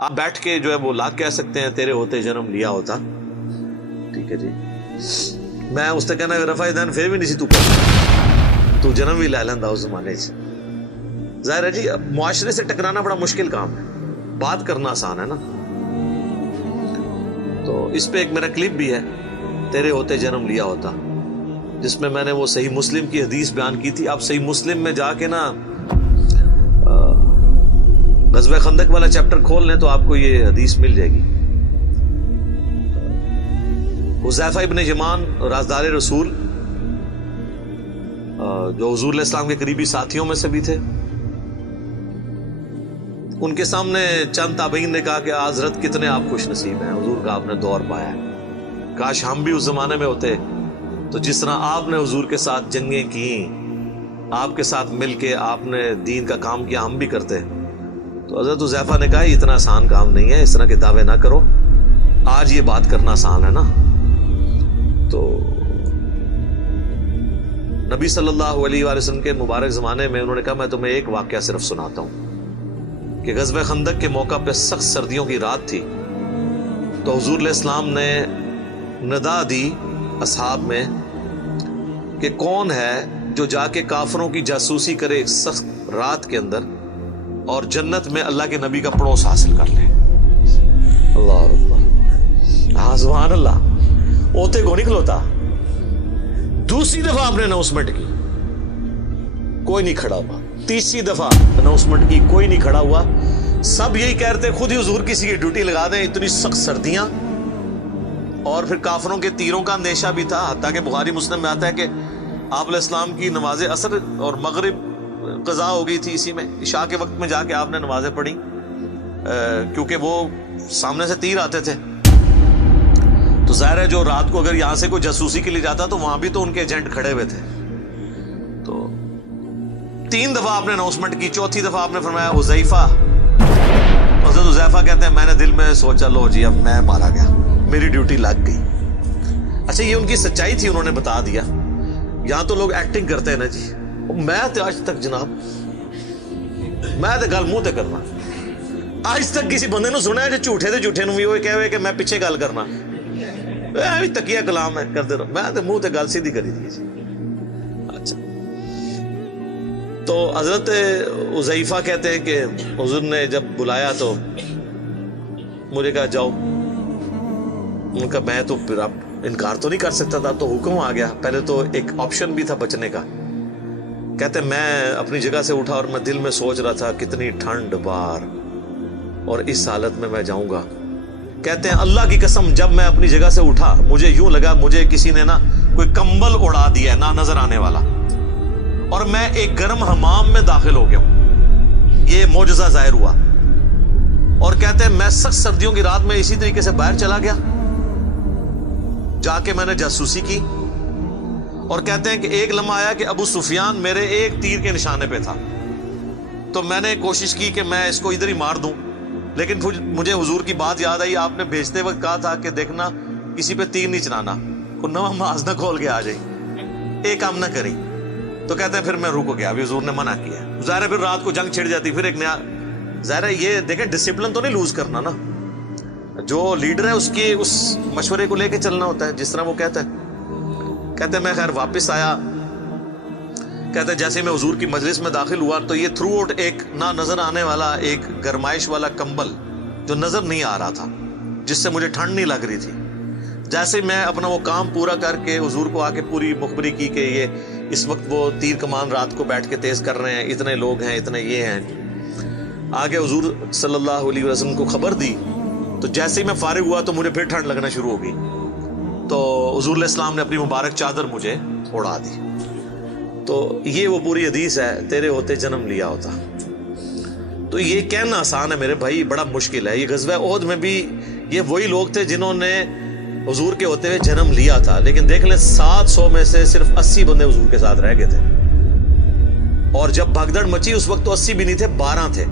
آپ بیٹھ کے جو ہے وہ لاکھ کہہ سکتے ہیں تیرے ہوتے جنم لیا ہوتا. ٹھیک ہے جی, میں اس سے کہنا رفع دین پھر بھی نہیں سی تو جنم بھی لے لینا اس زمانے سے. ظاہر ہے جی معاشرے سے ٹکرانا بڑا مشکل کام ہے, بات کرنا آسان ہے نا. تو اس پہ ایک میرا کلپ بھی ہے تیرے ہوتے جنم لیا ہوتا, جس میں میں نے وہ صحیح مسلم کی حدیث بیان کی تھی. آپ صحیح مسلم میں جا کے نا غزوہ خندق والا چیپٹر کھول لیں تو آپ کو یہ حدیث مل جائے گی. حذیفہ ابن یمان رازدار رسول جو حضور علیہ السلام کے قریبی ساتھیوں میں سے بھی تھے, ان کے سامنے چند تابعین نے کہا کہ حضرت کتنے آپ خوش نصیب ہیں, حضور کا آپ نے دور پایا ہے. کاش ہم بھی اس زمانے میں ہوتے تو جس طرح آپ نے حضور کے ساتھ جنگیں کی, آپ کے ساتھ مل کے آپ نے دین کا کام کیا, ہم بھی کرتے. تو حضرت حذیفہ نے کہا اتنا آسان کام نہیں ہے, اس طرح کے دعوے نہ کرو, آج یہ بات کرنا آسان ہے نا. تو نبی صلی اللہ علیہ وآلہ وسلم کے مبارک زمانے میں انہوں نے کہا میں تمہیں ایک واقعہ صرف سناتا ہوں کہ غزوہ خندق کے موقع پہ سخت سردیوں کی رات تھی. تو حضور علیہ السلام نے ندا دی اصحاب میں کہ کون ہے جو جا کے کافروں کی جاسوسی کرے ایک سخت رات کے اندر اور جنت میں اللہ کے نبی کا پڑوس حاصل کر لے. اللہ اکبر, ہاں سبحان اللہ. اوتے کو نکلوتا. دوسری دفعہ آپ نے اناؤنسمنٹ کی, کوئی نہیں کھڑا ہوا. تیسری دفعہ اناؤنسمنٹ کی, کوئی نہیں کھڑا ہوا. سب یہی کہتے خود ہی حضور کسی کی ڈیوٹی لگا دیں, اتنی سخت سردیاں, اور پھر کافروں کے تیروں کا اندیشہ بھی تھا. حتیٰ کہ بخاری مسلم میں آتا ہے کہ آپ علیہ السلام کی نماز عصر اور مغرب قضا ہو گئی تھی اسی میں, عشاء کے وقت میں جا کے آپ نے نمازیں پڑھی, کیونکہ وہ سامنے سے تیر آتے تھے. تو ظاہر ہے جو رات کو اگر یہاں سے کوئی جاسوسی کے لیے جاتا تو وہاں بھی تو ان کے ایجنٹ کھڑے ہوئے تھے. تو 3 دفعہ آپ نے اناؤنسمنٹ کی, چوتھی دفعہ آپ نے فرمایا حذیفہ. حضرت حذیفہ کہتے ہیں میں نے دل میں سوچا لو جی اب میں مارا گیا, میری ڈیوٹی لگ گئی. اچھا یہ ان کی سچائی تھی, انہوں نے بتا دیا. یہاں تو لوگ ایکٹنگ کرتے ہیں نا جی. میں تو آج تک جناب میں تو گل منہ تے کرنا, آج تک کسی بندے نو سنا ہے جو جھوٹے تے جھوٹے نو بھی وہ کہے ہوئے کہ میں پیچھے گل کرنا, تکیہ کلام ہے کرتے رہو. میں تو منہ تے گل سیدھی کری دی جی. اچھا تو حضرت حذیفہ کہتے ہیں کہ حضور نے جب بلایا تو مجھے کہا جاؤ. ان کا میں تو پھر اب انکار تو نہیں کر سکتا تھا, تو حکم آ گیا. پہلے تو ایک آپشن بھی تھا بچنے کا. کہتے میں اپنی جگہ سے اٹھا اور میں دل میں سوچ رہا تھا کتنی ٹھنڈ بار, اور اس حالت میں میں جاؤں گا. کہتے ہیں اللہ کی قسم جب میں اپنی جگہ سے اٹھا مجھے یوں لگا مجھے کسی نے نا کوئی کمبل اڑا دیا ہے نہ نظر آنے والا, اور میں ایک گرم حمام میں داخل ہو گیا ہوں. یہ معجزہ ظاہر ہوا. اور کہتے ہیں میں سخت سردیوں کی رات میں اسی طریقے سے باہر چلا گیا, جا کے میں نے جاسوسی کی. اور کہتے ہیں کہ ایک لمحہ آیا کہ ابو سفیان میرے ایک تیر کے نشانے پہ تھا, تو میں نے کوشش کی کہ میں اس کو ادھر ہی مار دوں, لیکن مجھے حضور کی بات یاد آئی. آپ نے بھیجتے وقت کہا تھا کہ دیکھنا کسی پہ تیر نہیں چلانا, کوئی نواں ماز نہ کھول کے آ جائے, ایک کام نہ کری. تو کہتے ہیں پھر میں رک گیا, ابھی حضور نے منع کیا. ظاہر ہے پھر رات کو جنگ چھڑ جاتی, پھر ایک نیا. ظاہر ہے یہ دیکھیں ڈسپلن تو نہیں لوز کرنا نا, جو لیڈر ہے اس کے اس مشورے کو لے کے چلنا ہوتا ہے جس طرح وہ کہتا ہے. کہتے ہیں میں خیر واپس آیا. کہتے ہیں جیسے میں حضور کی مجلس میں داخل ہوا تو یہ تھرو آؤٹ ایک نہ نظر آنے والا ایک گرمائش والا کمبل جو نظر نہیں آ رہا تھا, جس سے مجھے ٹھنڈ نہیں لگ رہی تھی. جیسے میں اپنا وہ کام پورا کر کے حضور کو آ کے پوری مخبری کی کہ یہ اس وقت وہ تیر کمان رات کو بیٹھ کے تیز کر رہے ہیں, اتنے لوگ ہیں, اتنے یہ ہیں. آگے حضور صلی اللہ علیہ وسلم کو خبر دی, تو جیسے ہی میں فارغ ہوا تو مجھے پھر ٹھنڈ لگنا شروع ہو گئی. تو حضور علیہ السلام نے اپنی مبارک چادر مجھے اڑا دی. تو یہ وہ پوری حدیث ہے تیرے ہوتے جنم لیا ہوتا. تو یہ کہنا آسان ہے میرے بھائی, بڑا مشکل ہے. یہ غزوہ احد میں بھی یہ وہی لوگ تھے جنہوں نے حضور کے ہوتے ہوئے جنم لیا تھا, لیکن دیکھ لیں 700 میں سے صرف 80 بندے حضور کے ساتھ رہ گئے تھے. اور جب بھگدڑ مچی اس وقت تو 80 بھی نہیں تھے, 12 تھے.